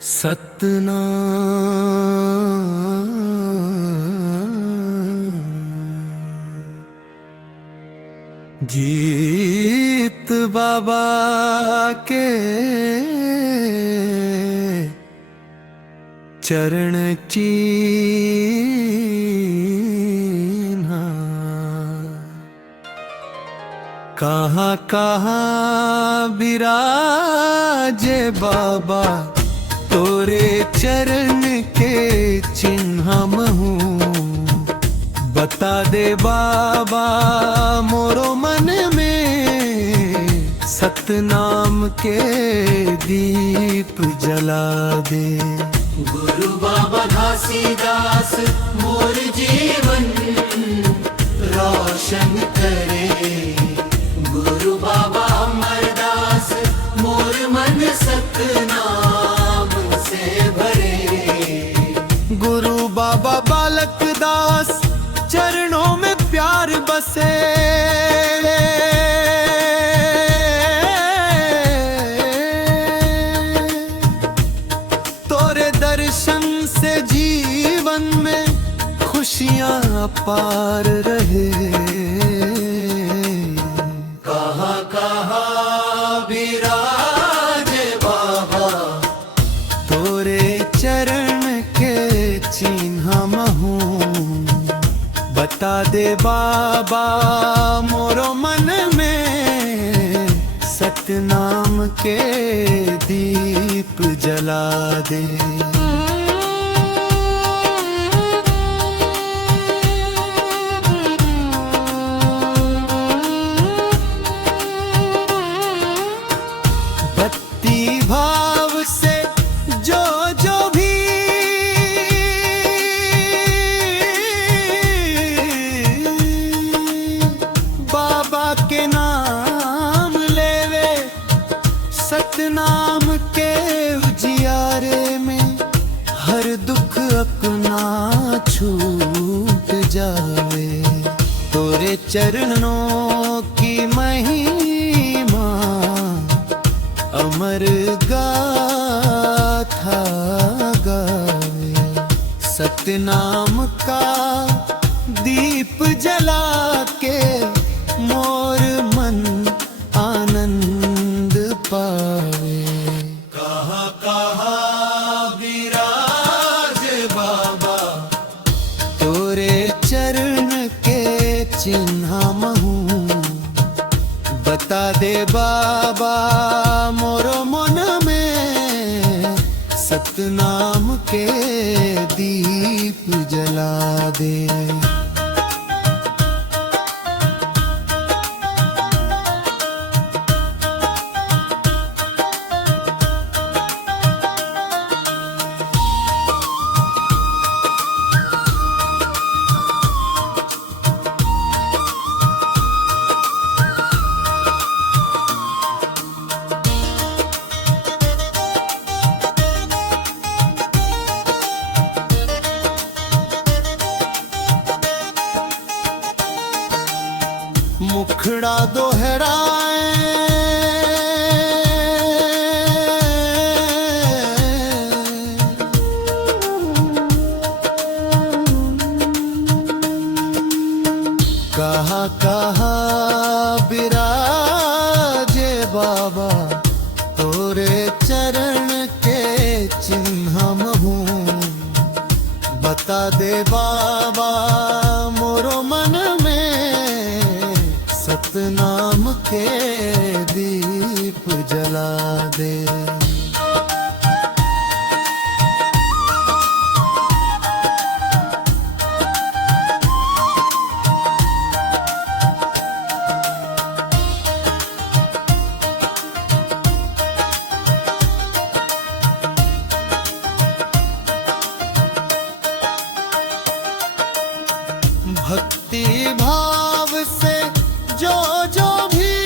सतना गीत बाबा के चरण चीन्हा, कहाँ कहाँ विराजे बाबा तोरे चरण के चिन्ह हूँ। बता दे बाबा मोरो मन में सतनाम के दीप जला दे। गुरु बाबा घासीदास मोर जीवन रोशन करे। गुरु बाबा अमरदास मोर मन सतनाम से भरे। गुरु बाबा बालक दास चरणों में प्यार बसे। तोरे दर्शन से जीवन में खुशियां अपार रहे। कहाँ कहाँ विराजे बाबा तोरे चरण के चिन्ह हूँ। बता दे बाबा मोरो मन में सतनाम के दीप जला दे। भक्ति भाव से जो जो भी बाबा के नाम लेवे, सतनाम के उजियारे में हर दुख अपना छूट जावे। तोरे चरणों की महिमा अमर गाथा गावे। सतनाम का दीप जला के मोर मन आनंद पावे। कहाँ कहाँ विराजे बाबा तोरे चरण के चिन्ह हूँ। बता दे बाबा मोरो मन में सतनाम के दीप जला दे। मुखड़ा दोहराए कहाँ कहाँ विराजे बाबा तोरे चरण के चिन्ह हूँ। बता दे बाबा मोरो मन में सतनाम के दीप जला दे। भक्ति भाव से जो जो भी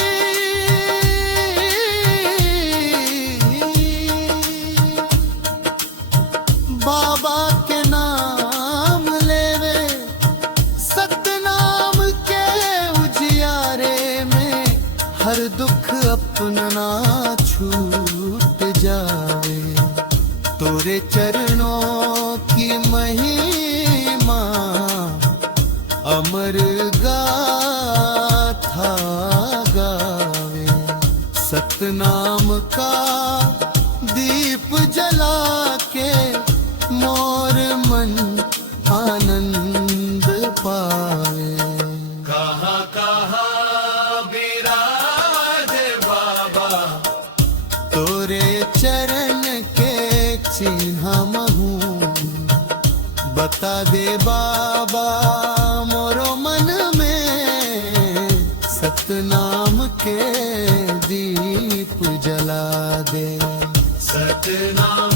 तोरे चरणों की महिमा अमर गाथा गावे। सतनाम का दीप जला के मोर मन आनंद पावे। कहाँ कहाँ विराजे बाबा, तोरे चरण के चिन्ह महूँ बता दे बाबा मोरो मन में। सतनाम के दीप जला दे। सतनाम